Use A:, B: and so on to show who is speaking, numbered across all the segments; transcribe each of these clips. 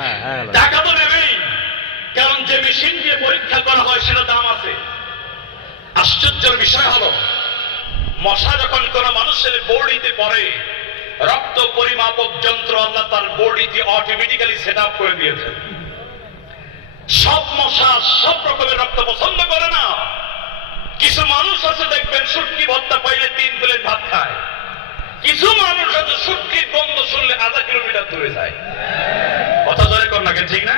A: হ্যাঁ হ্যাঁ।
B: টাকা তো নেবেই। কারণ যে মেশিন দিয়ে পরীক্ষা করা হয় সেটা দাম আছে। আশ্চর্যের বিষয় হলো, মশা যখন কোন মানুষের বডিতে পড়ে, রক্ত পরিমাপক যন্ত্র আল্লাহ তার বডিতে অটোমেটিক্যালি সেট আপ করে দিয়েছেন সব মশা সব রকমের রক্ত পছন্দ করে না। কিছু মানুষ আছে, দেখবেন সুটকি ভত্তা পাইলে তিন প্লেট ভাত খায়। কিছু মানুষ আছে সুটকির গন্ধ শুনলে আধা কিলোমিটার দূরে যায়। কথা ধরে কন্যাকে ঠিক না?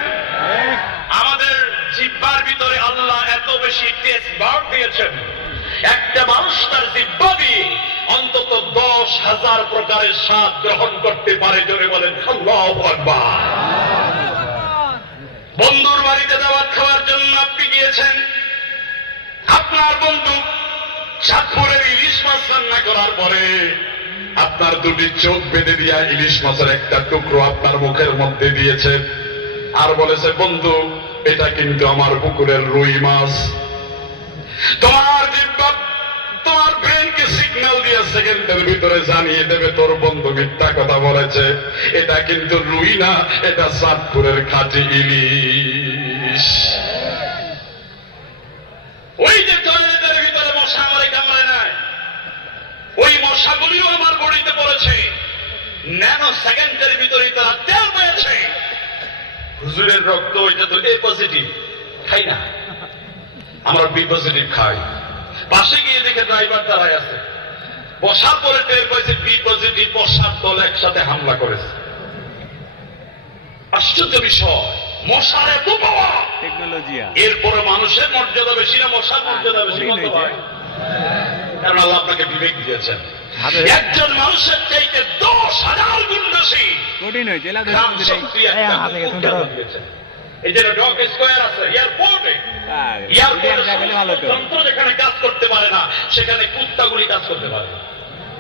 B: আমাদের জিব্বার ভিতরে আল্লাহ এত বেশি টেস্ট বার দিয়েছেন। একটা মানুষ তার জিব্বা দিয়ে অন্তত দশ হাজার প্রকারের স্বাদ গ্রহণ করতে পারে, জোরে বলেন বন্ধুর বাড়িতে দাওয়াত খাওয়ার জন্য আপনি গিয়েছেন? আপনার বন্ধু চাঁদপুরের ইলিশ মাছ রান্না করার পরে আপনার দুটি চোখ বেঁধে দিয়া ইলিশ মাছের একটা টুকরো আপনার মুখের মধ্যে দিয়েছে আর বলেছে, বন্ধু, এটা কিন্তু আমার পুকুরের রুই মাছ। তোমার তোমার ব্রেনকে সিগন্যাল দিয়ে সেকেন্ডের ভিতরে জানিয়ে দেবে, তোর বন্ধু মিথ্যা কথা বলেছে। এটা কিন্তু রুই না, এটা চাঁদপুরের খাঁটি ইলিশ। ওই যে টয়লেটের ভিতরে মশা আমারে কামড়ে নাই মশাগুলিও আমার বডিতে পড়েছে। ন্যানো সেকেন্ডের ভিতরে তারা তেল পেয়েছে হুজুরের রক্ত ওইটা তো এ পজিটিভ খাই না। আমরা বি পজিটিভ খাই। পাশে গিয়ে দেখে ড্রাইভার দাঁড়ায় আছে। বসার পরে টের পাইছে বি পজিটিভ বসার দল একসাথে হামলা করেছে। আশ্চর্য বিষয় মশার এত পাওয়া
A: টেকনোলজিয়া
B: এরপরে মানুষের মর্যাদা বেশি না মশার মর্যাদা বেশি হয় কারণ আল্লাহ আপনাকে বিবেক দিয়েছেন। একজন মানুষের চাইতে দশ হাজার গুণ বেশি
A: কঠিন হয়েছে এলা দুই
B: গ্রাম
A: দিন
B: শক্তি
A: এই
B: একটা
A: হাতে
B: কুকুর
A: গেছে
B: জাদু দিয়েছেন। এই যে ডক স্কোয়ার আছে এয়ারপোর্টে এয়ারপোর্টে
A: দেখালে ভালো তো।
B: যন্ত্র যেখানে কাজ করতে পারে না সেখানে কুত্তাগুলি কাজ করতে পারে।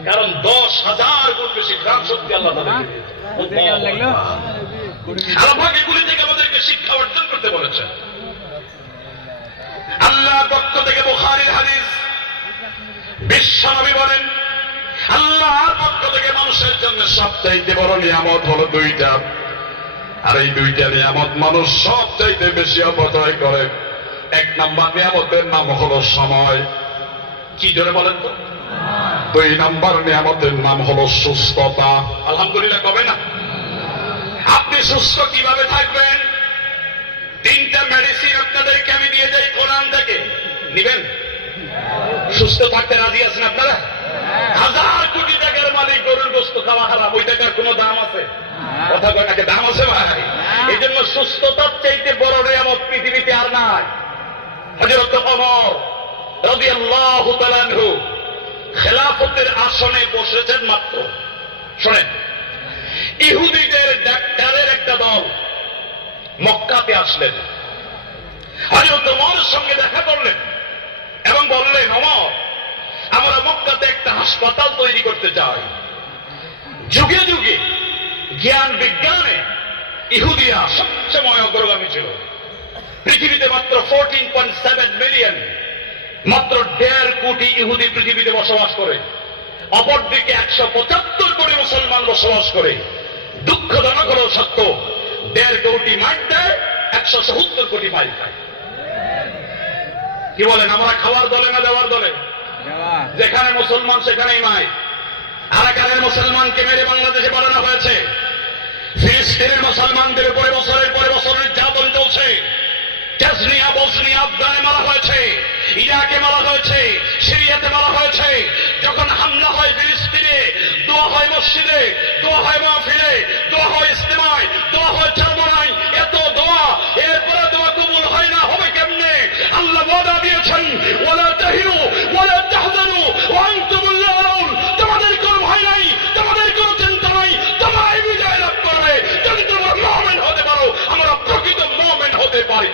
B: কারণ দশ হাজার গুণ বেশি গ্রাম শক্তি আল্লাহ তাদেরকে দিয়েছেন।
A: বুঝতে কেমন লাগল? কঠিন।
B: আল্লাহ এগুলি থেকে আমাদেরকে শিক্ষা অর্জন করতে বলেছেন। আল্লাহ পক্ষ থেকে বুখারীর হাদিস বিশ্বনবী বলেন, আল্লাহর পক্ষ থেকে মানুষের জন্য সবচাইতে বড় নিয়ামত হলো দুইটা। আর এই দুইটা নিয়ামত মানুষ সবচাইতে বেশি অপচয় করে। এক নাম্বার নিয়ামতের নাম হলো সময়। কি জোরে বলেন তো? দুই নাম্বার নিয়ামতের নাম হলো সুস্থতা। আলহামদুলিল্লাহ, কবে না? আপনি সুস্থ কীভাবে থাকবেন? তিনটা মেডিসিন আপনাদেরকে আমি দিয়ে যাই কোরআন থেকে। নিবেন? সুস্থ থাকতে রাজি আছেন আপনারা? হাজার কোটি টাকার মালিক গরুর গোস্ত খাওয়া হারাম, ওই টাকার কোনো দাম আছে? কথা কয় নাকি দাম আছে ভাই? এই জন্য সুস্থতার চাইতে বড় নিয়ামত পৃথিবীতে আর নাই। হজরত অমর রবি আল্লাহ খেলাফতের আসনে বসেছেন মাত্র। শোনেন, ইহুদিদের ডাক্তারের একটা দল মক্কাতে আসলেন। হজরত অমরের সঙ্গে দেখা করলেন। এবং বললেন অমর আমরা মক্কাতে একটা হাসপাতাল তৈরি করতে চাই। যুগে যুগে জ্ঞান বিজ্ঞানে ইহুদিয়া সবচেয়ে অগ্রগামী ছিল। পৃথিবীতে মাত্র ফোরটিন পয়েন্ট সেভেন মিলিয়ন মাত্র দেড় কোটি ইহুদি পৃথিবীতে বসবাস করে। অপরদিকে একশো পঁচাত্তর কোটি মুসলমান বসবাস করে। দুঃখজনক হলেও সত্য, দেড় কোটি মাইল দেয়, একশো সত্তর কোটি মাইল খায় কি বলেন আমরা খাওয়ার দলে না দেওয়ার দলে? যেখানে মুসলমান সেখানেই মাই। আরাকানের মুসলমানকে মেরে বাংলাদেশে পাঠানো হয়েছে। ফিলিস্তিনের মুসলমানদের উপরে বছরের পরে বছর নির্যাতন চলছে। টেসনিয়া বসনিয়া আফগানে মারা হয়েছে। ইরাকে মারা হয়েছে। সিরিয়াতে মারা হয়েছে। যখন হামলা হয় ফিলিস্তিনে দোয়া হয় মসজিদে দোয়া হয় মাহফিলে দোয়া হয় ইস্তেমায় দোয়া হয় চারমোনাই এত দোয়া। এরপরে দোয়া কবুল হয় না হবে কেমনে আল্লাহ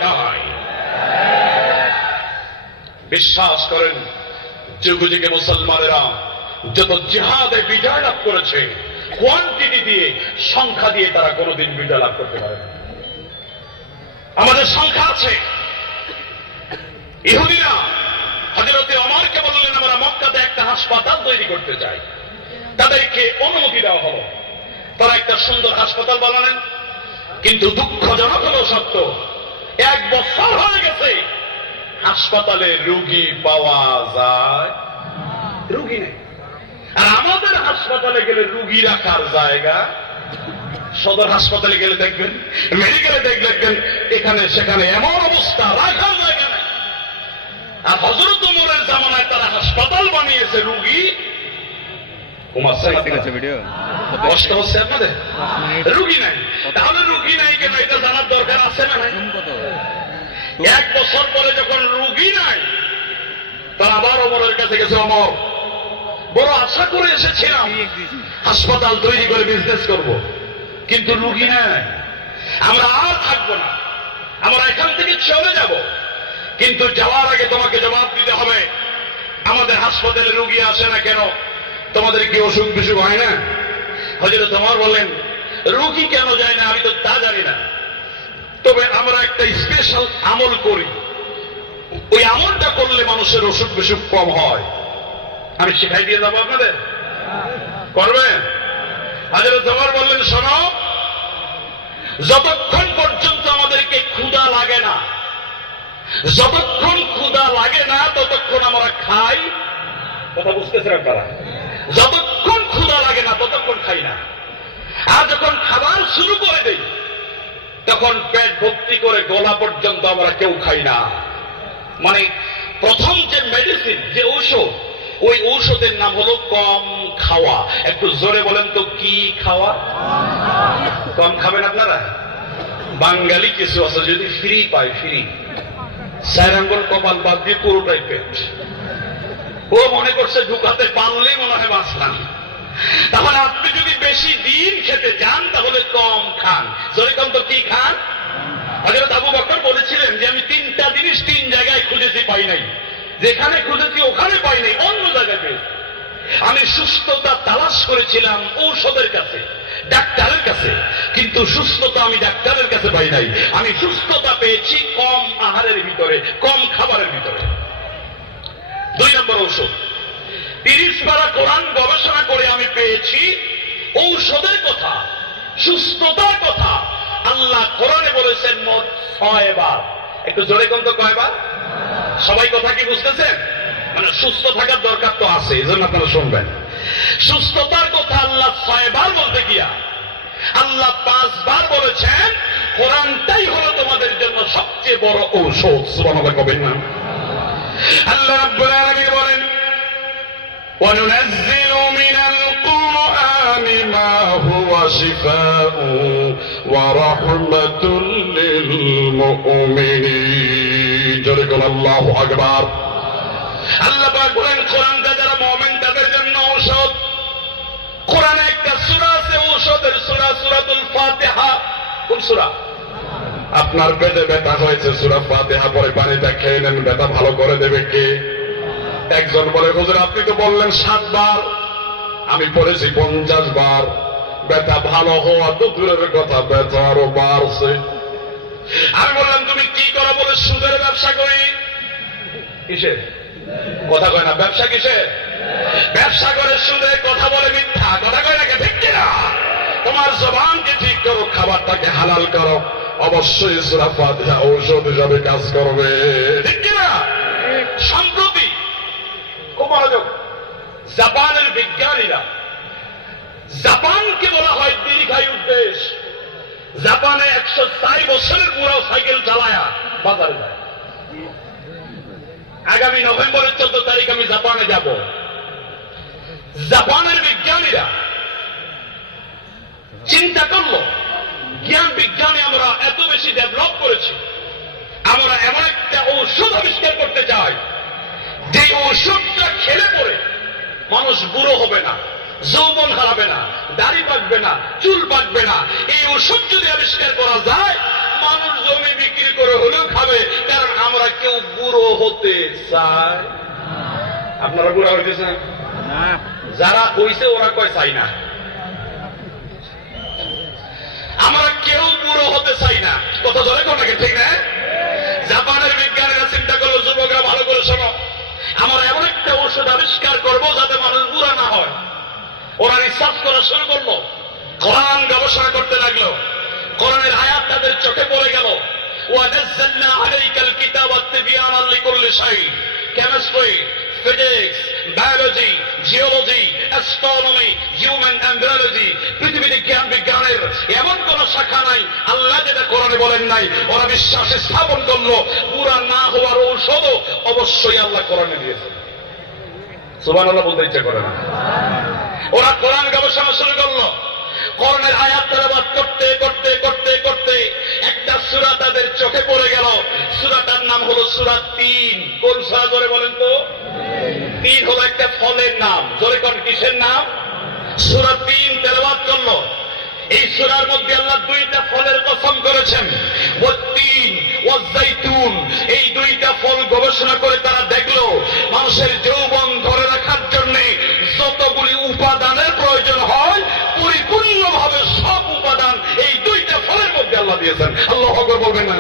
B: নাই বিশ্বাস করেন যুগ যুগে মুসলমানেরা যত জিহাদে বিজয় লাভ করেছে কোয়ান্টিটি দিয়ে, সংখ্যা দিয়ে তারা কোনোদিন বিজয় লাভ করতে পারে আমাদের সংখ্যা আছে। ইহুদিরা হজরতে অমরকে বললেন, আমরা মক্কাতে একটা হাসপাতাল তৈরি করতে চাই। তাদেরকে অনুমতি দেওয়া হলো। তারা একটা সুন্দর হাসপাতাল বানালেন। কিন্তু দুঃখজনক হলো সত্য, এক বছর হয়ে গেছে হাসপাতালে রুগী পাওয়া যায়। রুগী নেই। আর আমাদের হাসপাতালে গেলে রুগী রাখার জায়গা। সদর হাসপাতালে গেলে দেখবেন, মেডিকেলে দেখবেন, এখানে সেখানে এমন অবস্থা, রাখার জায়গা আর হজরত উমরের জামানায় তারা হাসপাতাল বানিয়েছে রুগী। ঘুমাচ্ছেন
A: ঠিক
B: আপনারা?
A: আছে ভিডিও
B: কষ্ট হচ্ছে আপনাদের? রুগী নাই। তাহলে রুগী নাই কেন? এটা জানার দরকার আছে না নাই? এক বছর পরে যখন রুগী নাই তার আবার অমরের কাছে গেছে অমর বড় আশা করে এসেছিলাম হাসপাতাল তৈরি করে বিজনেস করব। কিন্তু রুগী নাই। আমরা আর থাকব না। আমরা এখান থেকে চলে যাব। কিন্তু যাওয়ার আগে তোমাকে জবাব দিতে হবে। আমাদের হাসপাতালে রুগী আসে না কেন? তোমাদের কি অসুখ বিসুখ হয় না? হজরে তোমার বলেন রুগী কেন যায় না আমি তো তা জানি না। তবে আমরা একটা স্পেশাল আমল করি। ওই আমলটা করলে মানুষের অসুখ বিসুখ কম হয়। আমি শেখাই দিয়ে যাব আপনাদের। করবেন হাজারে তোমার বললেন, শোনো, যতক্ষণ পর্যন্ত আমাদেরকে ক্ষুধা লাগে না যতক্ষণ ক্ষুধা লাগে না, ততক্ষণ আমরা খাই। কথা বুঝতেছেন আপনারা? যতক্ষণ ক্ষুধা লাগে না, ততক্ষণ খাই না। আর যখন খাবার শুরু করে দেই, তখন পেট ভর্তি করে গলা পর্যন্ত আমরা কেউ খাই না। মানে প্রথম যে মেডিসিন যে ঔষধ, ওই ঔষধের নাম হলো কম খাওয়া। একটু জোরে বলেন তো, কি খাওয়া? কম খাবেন আপনারা? বাঙালি কিছু আছে, যদি ফ্রি পায় ফ্রি চার কপাল বাদ দিয়ে পুরোটাই পেট। ও মনে করছে ঢুকাতে পারলেই মনে হয় বাঁচলাম। তাহলে আপনি যদি বেশি দিন খেতে যান, তাহলে কম খান। জোরে কম তো কি খান? আগে আবু বকর বলেছিলেন যে, আমি তিনটা জিনিস তিন জায়গায় খুঁজেছি পাই নাই। যেখানে খুঁজেছি, ওখানে পাই নাই, অন্য পেয়েছি। আমি সুস্থতা তালাশ করেছিলাম ঔষধের কাছে, ডাক্তারের কাছে। কিন্তু সুস্থতা আমি ডাক্তারের কাছে পাই নাই। আমি সুস্থতা পেয়েছি কম আহারের ভিতরে, কম খাবারের ভিতরে। দুই নম্বর ঔষধ। তিরিশ পারা কোরআন গবেষণা করে আমি পেয়েছি ঔষধের কথা, সুস্থতার কথা। আল্লাহ কোরআনে বলেছেন মোট ছয় বার। একটু জোরে কম কয়বার? সবাই কথা কি বুঝতেছেন? সুস্থ থাকার দরকার তো আছে এই জন্য আপনারা শুনবেন সুস্থতার কথা আল্লাহ ছয়বার বলতে গিয়া আল্লাহ পাঁচবার বলেছেন কোরআনটাই হলো তোমাদের জন্য সবচেয়ে বড় ঔষধ সুবহানাল্লাহ কবেন না আল্লাহ রাব্বুল আলামিন বলেন
C: وننزل من القرآن ما هو شفاء ورحمة للمؤمنين جركم الله أكبر
B: আল্লাহ বলেন, কোরআনটা যারা মুমিন, তাদের জন্য ঔষধ। কোরআনে একটা সূরা আছে, ঔষধের সূরা, সূরাতুল ফাতিহা। কোন সূরা?
C: আপনার পেটে ব্যথা হয়েছে, সুরা ফাতেহা পরে পানিটা খেয়ে নেন, ব্যথা ভালো করে দেবে কে? একজন বলে, হুজুর, আপনি তো বললেন সাতবার। আমি পড়েছি পঞ্চাশ বার। ব্যথা ভালো হওয়া তো দূরের কথা, ব্যথা আরও বাড়ছে।
B: আমি বললাম, তুমি কি করো বলে সুদের ব্যবসা করি? কিসের? কথা কয় না, ব্যবসা কিসের? ব্যবসা করে সুদে কথা বলে মিথ্যা, কথা কয় না ঠিক কিনা?
C: তোমার জবানকে ঠিক করো, খাবারটাকে হালাল করো। অবশ্যই সুরা ফাতিহা ঔষধ হিসাবে কাজ করবে।
B: ঠিক কিনা? সম্প্রতি খুব মনোযোগ জাপানের বিজ্ঞানীরা জাপানকে বলা হয় দীর্ঘায়ুর দেশ। জাপানে একশো চার বছরের পুরো সাইকেল চালায়া বাজারে যায়। আগামী নভেম্বরের চোদ্দ তারিখ আমি জাপানে যাব। জাপানের বিজ্ঞানীরা চিন্তা করল, জ্ঞান বিজ্ঞানে আমরা এত বেশি ডেভেলপ করেছি, আমরা এমন একটা ঔষধ আবিষ্কার করতে চাই যে ঔষধটা খেলে পরে মানুষ বুড়ো হবে না, যৌবন হারাবে না, দাড়ি পাকবে না, চুল পাকবে না। এই ওষুধ যদি আবিষ্কার করা যায় মানুষ জমি বিক্রি করে হলেও খাবে কারণ আমরা কেউ বুড়ো হতে চাই আপনারা বুড়া হইতেছেন যারা হইছে ওরা কয় চাই না। আমরা কেউ বুড়ো হতে চাই না। কত ধরে কোনটাকে ঠিক না? জাপানের বিজ্ঞানীরা চিন্তা করল যুবকরা ভালো করে শোনো। আমরা এমন একটা ওষুধ আবিষ্কার করব যাতে মানুষ বুড়া না হয়। ওরা রিসার্চ করা শুরু করল। কোরআন গবেষণা করতে লাগল। কোরআনের আয়াত তাদের চোখে পড়ে গেল। আলাইকাল লিকুল্লি শাই chemistry, physics, biology, geology, astronomy, human জ্ঞান বিজ্ঞানের এমন কোন শাখা নাই, আল্লাহ যেটা কোরআনে বলেন নাই, ওরা বিশ্বাস স্থাপন করল, পুরা না হওয়ার ঔষধও অবশ্যই আল্লাহ কোরআনে দিয়েছে সুবহানাল্লাহ বলতে ইচ্ছে করে না। ওরা কোরআন গবেষণা শুরু করল। কোরআনের আয়াত তেলাওয়াত করতে করতে করতে করতে একটা সুরা তাদের চোখে পড়ে গেল। সূরাটার নাম হলো সুরা তিন। কোন সূরা জোরে বলেন তো? তিন হলো একটা ফলের নাম। জোরে কোন কিসের নাম? সূরা তিন তেলাওয়াত করল। এই সুরার মধ্যে আল্লাহ দুইটা ফলের কসম করেছেন। ও তিন ও ওয়াজ্জাইতুন এই দুইটা ফল গবেষণা করে তারা দেখল, মানুষের যৌবন ধরে রাখার জন্য যতগুলি উপাদানের দিয়েছেন। আল্লাহ হকর বলবেন না।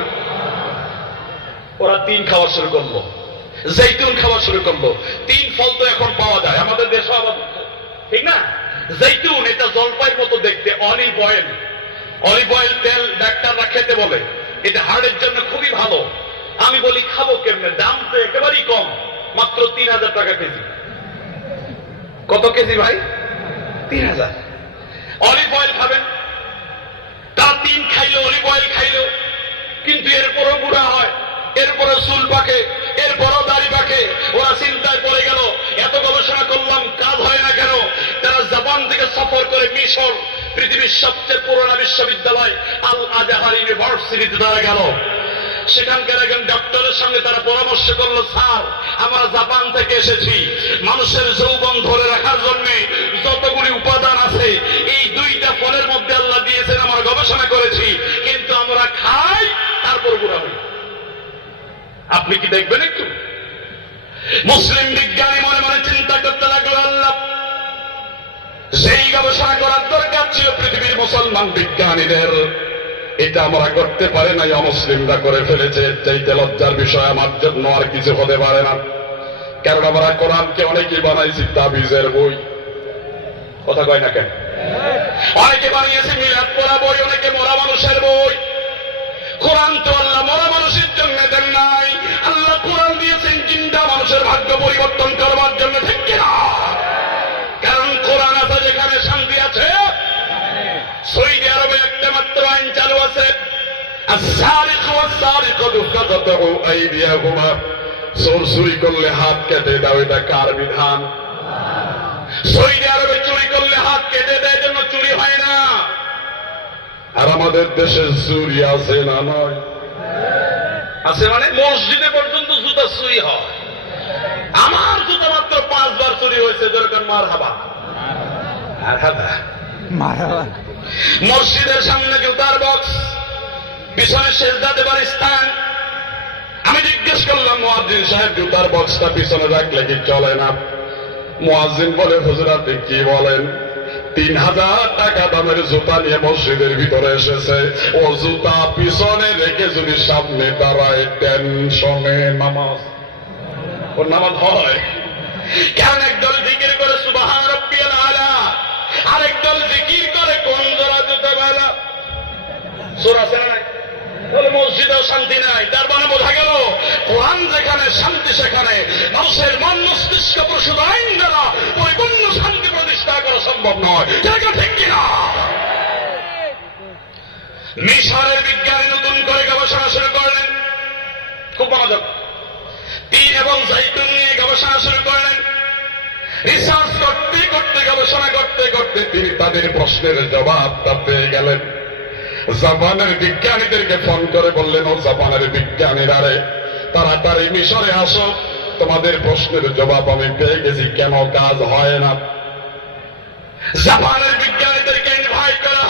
B: ওরা তিন খাওয়া শুরু করল। জৈতুন খাওয়া শুরু করল। তিন ফল তো এখন পাওয়া যায়। আমাদের দেশে আবার ঠিক না? জৈতুন, এটা জলপাইয়ের মতো দেখতে অলিভ অয়েল অলিভ অয়েল তেল ডাক্তাররা খেতে বলে। এটা হার্টের জন্য খুবই ভালো। আমি বলি, খাব কেমনে? দাম তো একেবারেই কম। মাত্র তিন হাজার টাকা কেজি। কত কেজি ভাই? তিন হাজার। অলিভ অয়েল খাবেন? তার তিন খাইলো অলিভ অয়েল খাইলো। কিন্তু এরপরও বুড়া হয় এরপরে চুল পাকে, এরপরও দাড়ি পাকে। ওরা চিন্তায় পড়ে গেল, এত গবেষণা করলাম, কাজ হয় না কেন? তারা জাপান থেকে সফর করে মিশর, পৃথিবীর সবচেয়ে পুরোনো বিশ্ববিদ্যালয় আল আজাহার ইউনিভার্সিটিতে তারা গেল। সেখানকার একজন ডক্টরের সঙ্গে তারা পরামর্শ করল, স্যার, আমরা জাপান থেকে এসেছি। মানুষের যৌবন ধরে রাখার জন্য যতগুলি উপাদান আছে, এই দুইটা ফলের মধ্যে আল্লাহ করেছি, কিন্তু আমরা খাই, তারপর বুড়া হই। আপনি কি দেখবেন একটু? মুসলিম বিজ্ঞানী মনে মনে চিন্তা করতে লাগল, আল্লাহ সেই গবেষণা করার দরকার ছিল পৃথিবীর মুসলমান বিজ্ঞানীদের, এটা আমরা করতে পারে নাই, অমুসলিমরা করে ফেলেছে চাইতে লজ্জার বিষয়, আমার জন্য আর কিছু হতে পারে না। কারণ আমরা কোরআনকে অনেকেই বানাইছি, তাবিজের বই। কথা কয় না কেন? অনেকে বানিয়েছে মিলাদ পড়া বই অনেকে মরা মানুষের বই কোরআন তো আল্লাহ মরা মানুষের জন্য দেন নাই আল্লাহ কোরআন দিয়েছেন চিন্তা মানুষের ভাগ্য পরিবর্তন করবার জন্য ঠিক কিনা কারণ কোরআন আছে যেখানে শান্তি আছে সৌদি আরবে একটা মাত্র আইন চালু আছে السارق والسارقة فقطعوا أيديهما চোর চুরি করলে হাত কেটে দাও এটা কার বিধান সৌদি আর আমাদের দেশে চুরি আছে না নয়? আছে মানে মসজিদে পর্যন্ত জুতা চুরি হয়। আমার জুতা মাত্র পাঁচবার চুরি হয়েছে যেরকম মার হাবা? আর হাবা? মসজিদের সামনে জুতার বক্স পিছনে শেষদা দেবার স্থান। আমি জিজ্ঞেস করলাম মোয়াজিন সাহেব জুতার বক্সটা পিছনে রাখলে কি চলে না? মোয়াজিন বলে হুজুর আপনি কি বলেন? তিন হাজার টাকা দামের জুতা নিয়ে মসজিদের ভিতরে এসেছে। ও জুতা পিছনে রেখে যদি সামনে দাঁড়ায়, টেনশনে নামাজ। ওর নামাজ হয়। কেন একদল জিকির করে, সুবাহান রব্বিয়াল আলা। আরেক দল জিকির করে, কোন জোড়া জুতা বেলা সুর আছে না? বলে মসজিদেও শান্তি নাই তার মানে বোঝা গেল, কোরআন যেখানে শান্তি সেখানে। মানুষের মন মস্তিষ্ক প্রসূত আইন দ্বারা পরিপূর্ণ শান্তি প্রতিষ্ঠা করা সম্ভব নয়। জায়গা ঠিক কিনা? মিশরের বিজ্ঞানী নতুন করে গবেষণা শুরু করলেন। খুব মনোযোগ তিন এবং জাইতুন নিয়ে গবেষণা শুরু করলেন। রিসার্চ করতে করতে, গবেষণা করতে করতে তিনি তাদের প্রশ্নের জবাবটা পেয়ে গেলেন। জাপানের বিজ্ঞানীদেরকে ফোন করে বললেন, ও জাপানের বিজ্ঞানীরা রে, তাড়াতাড়ি মিশরে আসো। তোমাদের প্রশ্নের জবাব আমি পেয়ে গেছি, কেন কাজ হয় না? জাপানের বিজ্ঞানীদেরকে ইনভাইট করা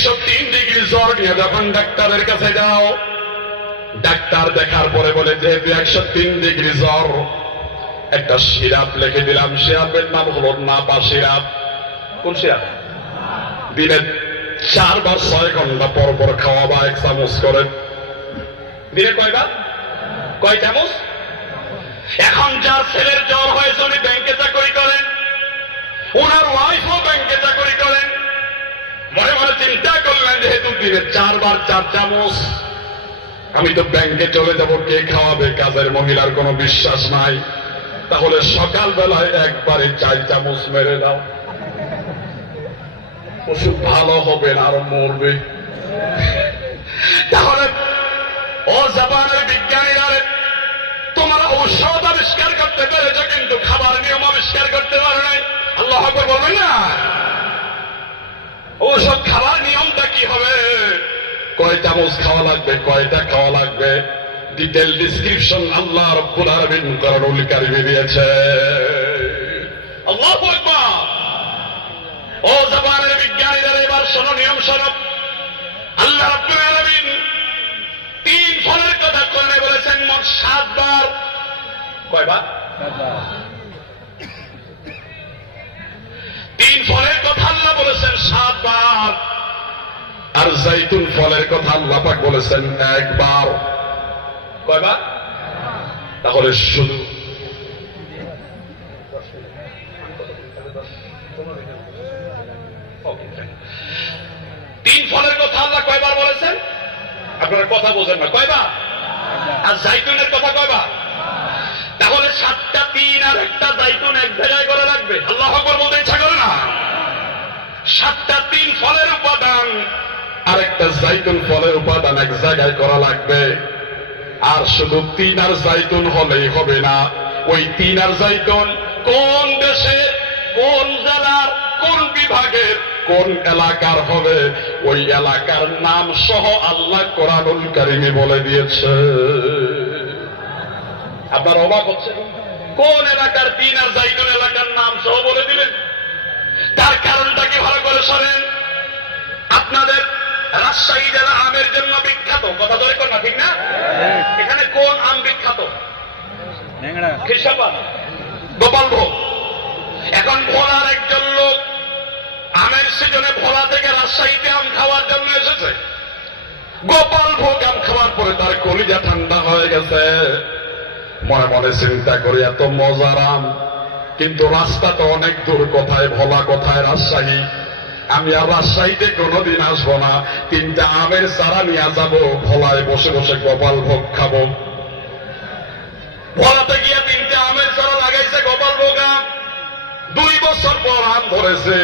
B: একশো তিন ডিগ্রি জ্বর নিয়ে যখন ডাক্তারের কাছে যাও, ডাক্তার দেখার পরে বলে, যেহেতু একশো তিন ডিগ্রি জ্বর, একটা সিরাপ লিখে দিলাম। সিরাপের নাম হলো নাপা সিরাপ। কোন সিরাপ? দিনে
C: চারবার ছয় ঘণ্টা পর পর খাওয়া বা এক চামচ করে।
B: দিনে কয়বার? কয় চামচ? এখন যার ছেলের জ্বর হয়েছে, উনি ব্যাংকে চাকরি করেন। ওনার ওয়াইফও ব্যাংকে চাকরি করেন। মনে মনে চিন্তা করলেন যেহেতু
C: দিনে চারবার চার চামচ। আমি তো ব্যাংকে চলে যাব, কে খাওয়াবে? কাজের মহিলার কোনো বিশ্বাস নাই। তাহলে সকাল বেলায় একবারে চার চামচ মেরে দাও। ওষুধ ভালো হবে না, আরও মরবে।
B: তাহলে ও জাপানের বিজ্ঞানীরা, তোমরা ঔষধ আবিষ্কার করতে পেরেছ, কিন্তু খাবার নিয়ম আবিষ্কার করতে পারো নাই। আল্লাহ বলবেন না? ঔষধ খাবার নিয়মটা কি হবে?
C: কয় চামচ খাওয়া লাগবে, কয়টা খাওয়া লাগবে? ডিটেল ডিসক্রিপশন আল্লাহ রব্বুল কারিমে দিয়েছে।
B: আল্লাহ ও জাপানের বিজ্ঞানীরা এবার শোনো, নিয়ম শোনো। আল্লাহ রাব্বুল তিন ফলের কথা করলে বলেছেন, মোট সাতবার। কয়বার? তিন ফলের কথা আল্লাহ বলেছেন, সাতবার।
C: আর জাইতুন ফলের কথা আল্লাহ পাক বলেছেন, একবার।
B: কয়বার?
C: তাহলে শুধু
B: তিন ফলের কথা আল্লাহ কয়বার বলেছেন? আপনারা কথা বোঝেন না। কয়বার? আর জাইতুনের কথা কয়বার? তাহলে সাতটা তিন আর একটা জাইতুন এক জায়গায় করে রাখবে। আল্লাহ আকবর বলতে ইচ্ছা করে না? সাতটা তিন ফলের উপাদান
C: আর একটা জাইতুন ফলের উপাদান এক জায়গায় করা লাগবে। আর শুধু তিন আর জাইতুন হলেই হবে না। ওই তিন আর জাইতুন
B: কোন দেশের, কোন জেলার, কোন বিভাগের,
C: কোন এলাকার হবে? ওই এলাকার নাম সহ আল্লাহ কোরআনুল কারিমে বলে দিয়েছে।
B: আপনার অবাক হচ্ছে কোন এলাকার তিন আর জাইতুন এলাকার নাম সহ বলে দিলেন তার কারণটা কি ভালো করে শোনেন? আপনাদের রাজশাহী জেলা আমের জন্য বিখ্যাত। কথা ধরে কর না ঠিক না? এখানে কোন আম বিখ্যাত? খ্রিস্টাবাদ গোপাল ভোগ এখন ভোলার একজন লোক আমের সিজনে ভোলা থেকে রাজশাহীতে আম খাওয়ার জন্য এসেছে।
C: গোপাল ভোগ আম খাওয়ার পরে তার কলিজা ঠান্ডা হয়ে গেছে। মনে মনে চিন্তা করি, এত মজারাম কিন্তু রাস্তা তো অনেক দূর কোথায়, ভোলা কোথায়, রাজশাহী? আমি আর রাজশাহীতে কোনোদিন আসব না। তিনটা আমের চারা নিয়ে যাব, ভোলায় বসে বসে গোপাল ভোগ খাব।
B: ভোলাতে গিয়ে তিনটে আমের চারা লাগাইছে গোপাল ভোগ
C: দুই বছর পর আম ধরেছে।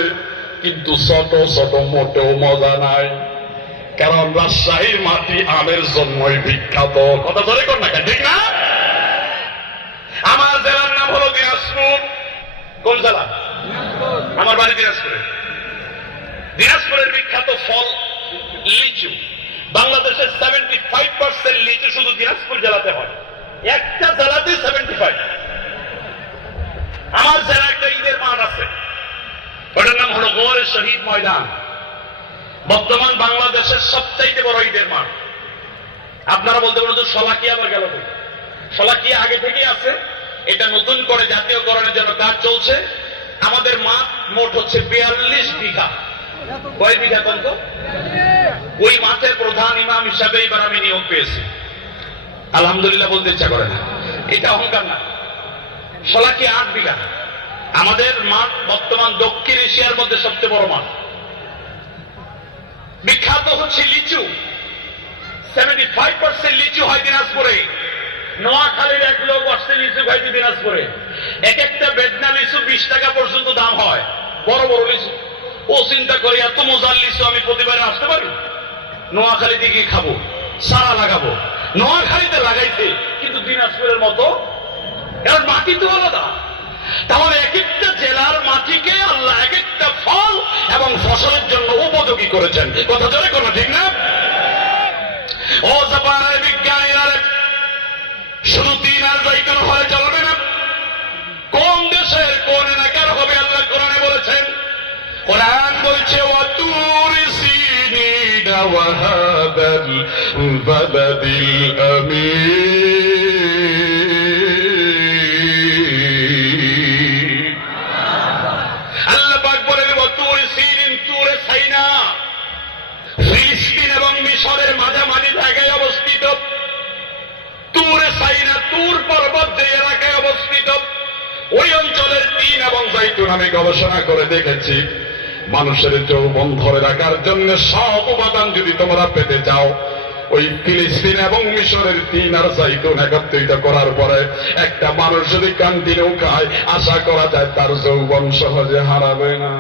C: কিন্তু ছোট ছোট, মোটেও মজা নাই। কারণ রাজশাহীর মাটি আমের জন্যই বিখ্যাত।
B: কথা ধরে কর না ঠিক না? আমার জেলার নাম হলো দিনাজপুর কোন জেলা আমার বাড়ি দিনাজপুরে। দিনাজপুরের বিখ্যাত ফল লিচু। বাংলাদেশের সেভেন্টি ফাইভ পার্সেন্ট লিচু শুধু দিনাজপুর জেলাতে হয়। একটা জেলাতে সেভেন্টি ফাইভ আমার জেলা একটা ঈদের মাঠ আছে। ওটার নাম হলো গোয়ারে শহীদ ময়দান। বর্তমান বাংলাদেশের সবচাইতে বড় ঈদের মাঠ। আপনারা বলতে পারেন যে সলাকি আবার গেল কই? সলাকি আগে থেকেই আছে। এটা নতুন করে জাতীয়করণের জন্য কাজ চলছে। আমাদের মাঠ মোট হচ্ছে বিয়াল্লিশ বিঘা। কয় বিঘা কোন তো? ওই মাঠের প্রধান ইমাম হিসাবে এবার আমি নিয়োগ পেয়েছি। আলহামদুলিল্লাহ বলতে ইচ্ছা করে না। এটা অহংকার না। সলাকি আট বিঘা। আমাদের মাঠ বর্তমান দক্ষিণ এশিয়ার মধ্যে সবচেয়ে বড় মাঠ। বিখ্যাত হচ্ছে লিচু। সেভেন্টি ফাইভ পার্সেন্ট লিচু হয় দিনাজপুরে। নোয়াখালীর এক লোক আসছে লিচু খাইতে দিনাজপুরে। এক একটা বেদনা লিচু বিশ টাকা পর্যন্ত দাম হয়। বড় বড় লিচু ও চিন্তা করে, এত মজার লিচু আমি প্রতিবারে আসতে পারি? নোয়াখালীতে গিয়ে খাব? সারা লাগাবো? নোয়াখালীতে লাগাইতে কিন্তু দিনাজপুরের মতো। কারণ মাটি তো আলাদা। তাহলে এক একটা জেলার মাটিকে আল্লাহ এক একটা ফল এবং ফসলের জন্য উপযোগী করেছেন। কথা ধরে কোনো ঠিক না? ও জাপানের বিজ্ঞানীরা শুধু তিন আর জৈতুন হয়ে চলবে না কোন দেশের কোন এলাকার হবে আল্লাহ কোরআনে বলেছেন কোরআন বলছে
C: وطور سينين وهذا البلد الأمين
B: এবং জাইতুন আমি গবেষণা করে দেখেছি, মানুষের যৌবন ধরে রাখার জন্য সব উপাদান যদি তোমরা পেতে চাও, ওই ফিলিস্তিন এবং মিশরের তিন আর জাইতুন একত্রিত করার পরে একটা মানুষ যদি কন্টিনিউ খায়, আশা করা যায় তার যৌবন সহজে হারাবে না।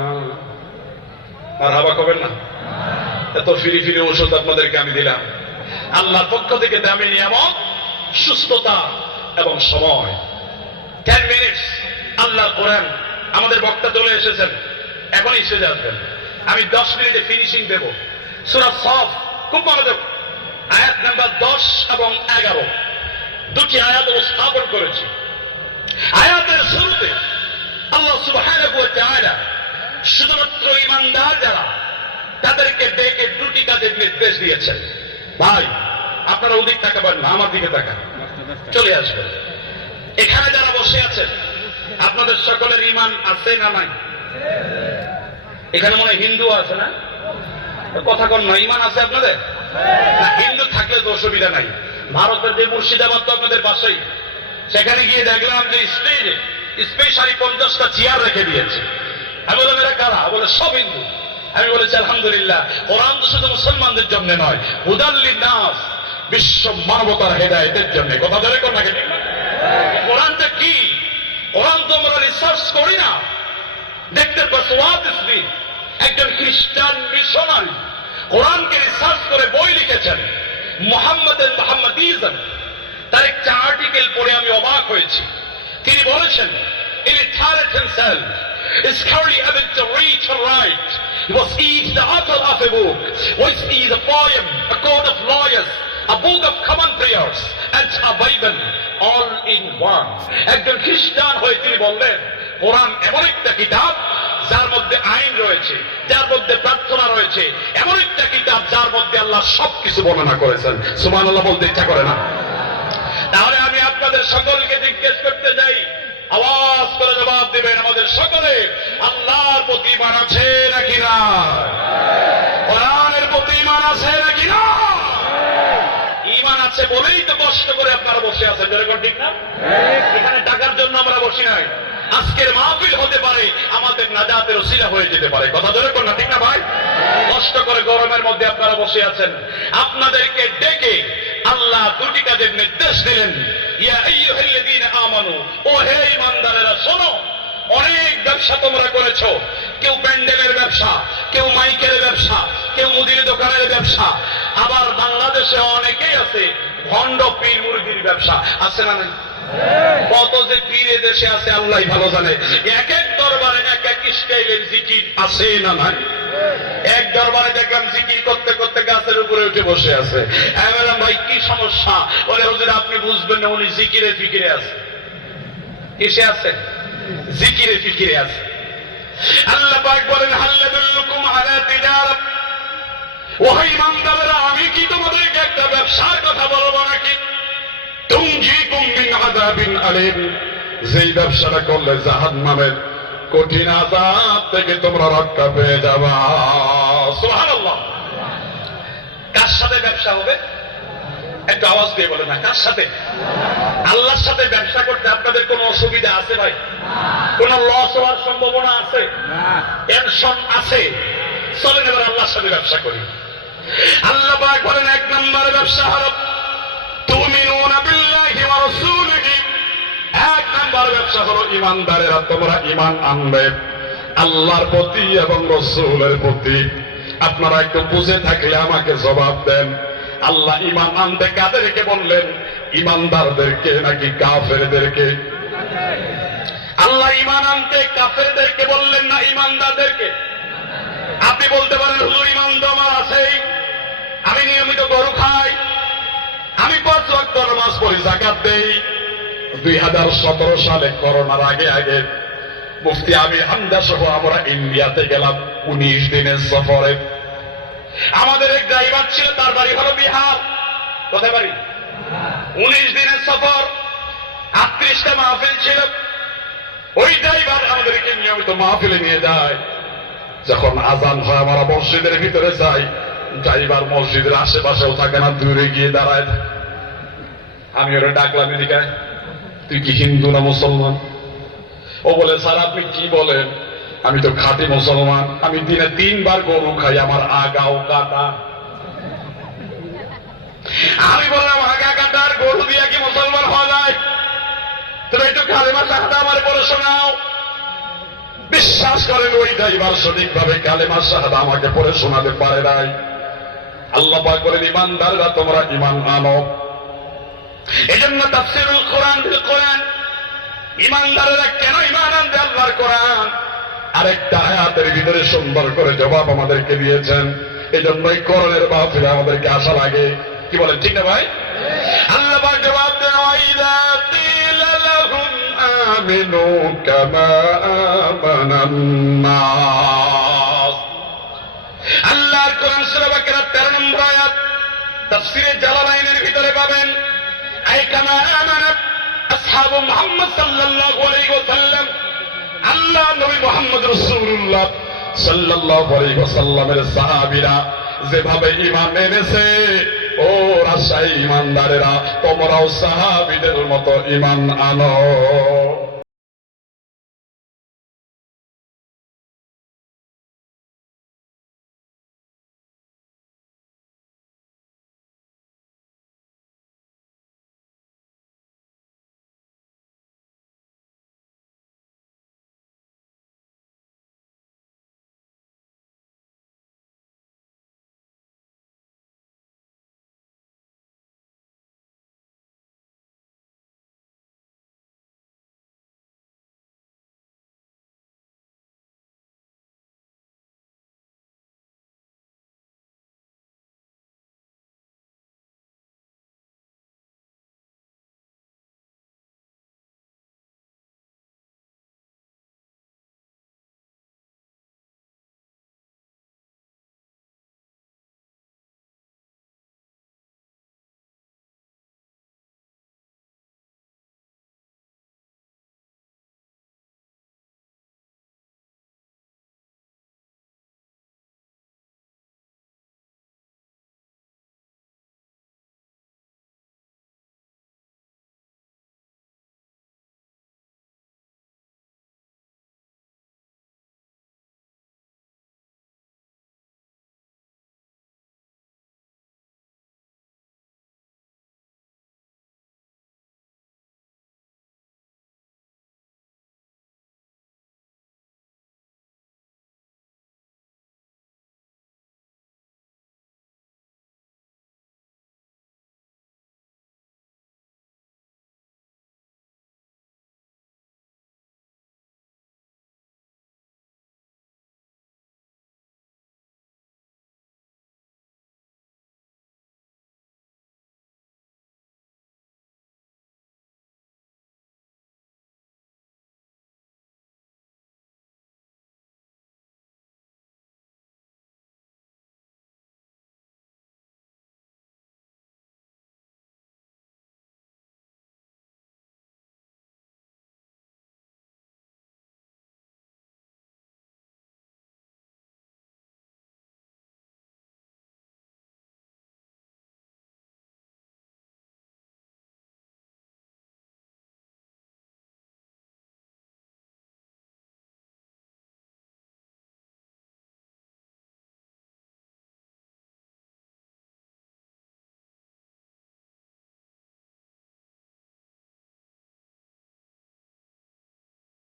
B: আর হাবা করবেন না? এত ফিরি ফিরি ওষুধ আপনাদেরকে আমি দিলাম। আল্লাহর পক্ষ থেকে দামি নিয়ামত, সুস্থতা এবং সময়। টেন মিনিটস আল্লাহ করেন আমাদের বক্তা চলে এসেছেন। এখনই এসে আসবেন আমি দশ মিনিটে ফিনিশিং দেব। সুরা সফ, খুব মনোযোগ আয়াত নাম্বার দশ এবং এগারো। দুটি আয়াত স্থাপন করেছি। আয়াতের শুরুতে আল্লাহ তাআলা শুধুমাত্র ইমানদার যারা, তাদেরকে ডেকে দুটি কাজের নির্দেশ দিয়েছেন। ভাই, আপনারা ওদিক তাকাবেন না, আমার দিকে তাকান। চলে আসবেন। এখানে যারা বসে আছেন আপনাদের সকলের ইমান আছে না নাই? এখানে মনে হিন্দু আছে না? কথা কন না ইমান আছে আপনাদের? হিন্দু থাকলে তো অসুবিধা নাই। ভারতের যে মুর্শিদাবাদ তো আপনাদের পাশেই। সেখানে গিয়ে দেখলাম যে স্টেজে স্পেশালি পঞ্চাশটা চেয়ার রেখে দিয়েছে। আমি বললাম, এরা কারা? বলে, সব হিন্দু। আমি বলেছি, আলহামদুলিল্লাহ, কোরআন তো শুধু মুসলমানদের জন্য নয় উদাল্লি নাস বিশ্ব মানবতার হেদায়তের জন্য। কথা ধরে কোন? কোরআনটা কি? কোরআন তো আমরা রিসার্চ করি না দেখতে পাচ্ছি একজন খ্রিস্টান মিশনারি কোরআনকে রিসার্চ করে বই লিখেছেন মোহাম্মদ মোহাম্মদ তার একটা আর্টিকেল পড়ে আমি অবাক হয়েছি তিনি বলেছেন in Tarat himself is currently able to read and write. He was he the author of a book, which is a poem, a code of lawyers, a book of common prayers, and a Bible all in one. একজন খ্রিস্টান হয়ে তিনি বললেন কোরআন এমন একটা কিতাব যার মধ্যে আইন রয়েছে যার মধ্যে প্রার্থনা রয়েছে এমন একটা কিতাব যার মধ্যে আল্লাহ সবকিছু বর্ণনা করেছেন। সুমান আল্লাহ বলতে ইচ্ছা করে না। তাহলে আমি আপনাদের সকলকে জিজ্ঞেস করতে যাই আওয়াজ করে জবাব দেবেন আমাদের সকলে আল্লাহর প্রতি ইমান আছে নাকি না কোরআনের প্রতি ইমান আছে নাকি না আছে বলেই তো কষ্ট করে আপনারা বসে আছেন। যেরকম ঠিক না? এখানে টাকার জন্য আমরা বসি নাই। আজকের মাহফিল হতে পারে, আমাদের নাজাতের ওসিলা হয়ে যেতে পারে। কথা ধরে না, ঠিক না ভাই? কষ্ট করে গরমের মধ্যে আপনারা বসে আছেন। আপনাদেরকে ডেকে আল্লাহ দুটি কাজের নির্দেশ দিলেন। ইয়া আমানু, ও হে ঈমানদারেরা, শোনো। অনেক ব্যবসা তোমরা করেছ। কেউ প্যান্ডেলের ব্যবসা, কেউ মাইকের ব্যবসা, কেউ মুদির দোকানের ব্যবসা। আবার বাংলাদেশে অনেকেই আছে, ভণ্ড পীর মুরগির ব্যবসা। আছে না নাই? কত যে পীরে দেশে আছে, আল্লাহ ভালো জানে। এক এক দরবারে এক এক স্টাইলের জিকির আছে না নাই? এক দরবারে দেখলাম জিকির করতে করতে গাছের উপরে উঠে বসে আছে। আমি ভাই, কি সমস্যা? বলে, হুজুর, আপনি বুঝবেন না, উনি জিকিরে ফিকিরে আছে। কিসে আছে জিকিরে ফিকিরে আছে। আল্লাহ পাক বলেন, হাল্লাদুল্লুকুম আলা তিজারাত। ওহাই ইমানদারেরা আমি কি তোমাদেরকে একটা ব্যবসার কথা বলব নাকি? তুমজিকুম মিন আযাবিন আলিম। যেই ব্যবসাটা করলে জাহান্নামের কঠিন আযাব থেকে তোমরা রক্ষা পেয়ে যাবা। সুবহানাল্লাহ। কার সাথে ব্যবসা হবে? একটু আওয়াজ দিয়ে বলে না কার সাথে? আল্লাহর সাথে ব্যবসা করতে আপনাদের কোনো অসুবিধা আছে ভাই? কোন লস হওয়ার সম্ভাবনা আছে? টেনশন আছে। চলেন এবার আল্লাহর সাথে ব্যবসা করি। আল্লাহ পাক বলেন, এক নম্বর ব্যবসা হলো ওয়া এক নম্বর ব্যবসা হলো ইমানদারেরা তোমরা ইমান আনবে। আল্লাহর প্রতি এবং রসুলের প্রতি। আপনারা একটু বুঝে থাকলে আমাকে জবাব দেন। আল্লাহ ইমান আনতে কাদেরকে বললেন, ইমানদারদেরকে নাকি কাফেরদেরকে? আল্লাহ ইমান আনতে কাফেরদেরকে বললেন না ইমানদারদেরকে? আপনি বলতে পারেন, হুজুর, ইমান আমার আছেই। আমি নিয়মিত গরু খাই। আমি পাঁচ ওয়াক্ত নামাজ পড়ি, জাকাত দেই। দুই হাজার সতেরো সালে করোনার আগে আগে মুফতি আমি হামদা সহ আমরা ইন্ডিয়াতে গেলাম, উনিশ দিনের সফরে। আমাদের এক ড্রাইভার ছিল, তার বাড়ি হলো বিহার। কোথায় বাড়ি? উনিশ দিনের সফর, আটত্রিশটা মাহফিল ছিল। ওই ড্রাইভার আমাদেরকে নিয়মিত মাহফিলে নিয়ে যায়। যখন আজান হয়, আমরা মসজিদের ভিতরে যাই। ড্রাইভার মসজিদের আশেপাশেও থাকে না, দূরে গিয়ে দাঁড়ায়। আমি ওরা ডাকলাম, এদিকে তুই কি হিন্দু না মুসলমান? ও বলে, স্যার, আপনি কি বলেন? আমি তো খাঁটি মুসলমান, আমি দিনে তিনবার গরু খাই, আমার আগাও কাটা। আমি বললাম আগা কাটার গরু দিয়ে কি মুসলমান হওয়া যায়? তুমি একটু কালেমা শাহাদা আমার পড়ে শোনাও। বিশ্বাস করেন ওই ড্রাইভার সঠিকভাবে কালেমা শাহাদা আমাকে পড়ে শোনাতে পারে নাই। আল্লাহ পাক বলেন, ইমানদাররা তোমরা ইমান আনো। এই জন্য তাফসিরুল কোরআন বিল কোরআন, ইমানদারেরা কেন ইমান আনবে আল্লাহর কোরআন? আরেকটা আয়াতের ভিতরে সুন্দর করে জবাব আমাদেরকে দিয়েছেন। এই জন্যই করণের মাহফিলে আমাদেরকে আশা লাগে। কি বলেন ঠিক না ভাই? আল্লাহ পাক জবাব দেন, ওয়াইদা কিলা লাহুম আমিনু কামা আমানান নাস। আল্লাহর কোরআন সূরা বাকারা 13 নম্বর আয়াত, তাফসীরে জালালাইনের ভিতরে আল্লাহ নবী মোহাম্মদ রসুল্লাহ সাল্লাল্লাহু আলাইহি ওয়াসাল্লামের সাহাবীরা যেভাবে ইমান এনেছে, ও রাজশাহী ইমানদারেরা তোমরাও সাহাবীদের মতো ইমান আনো।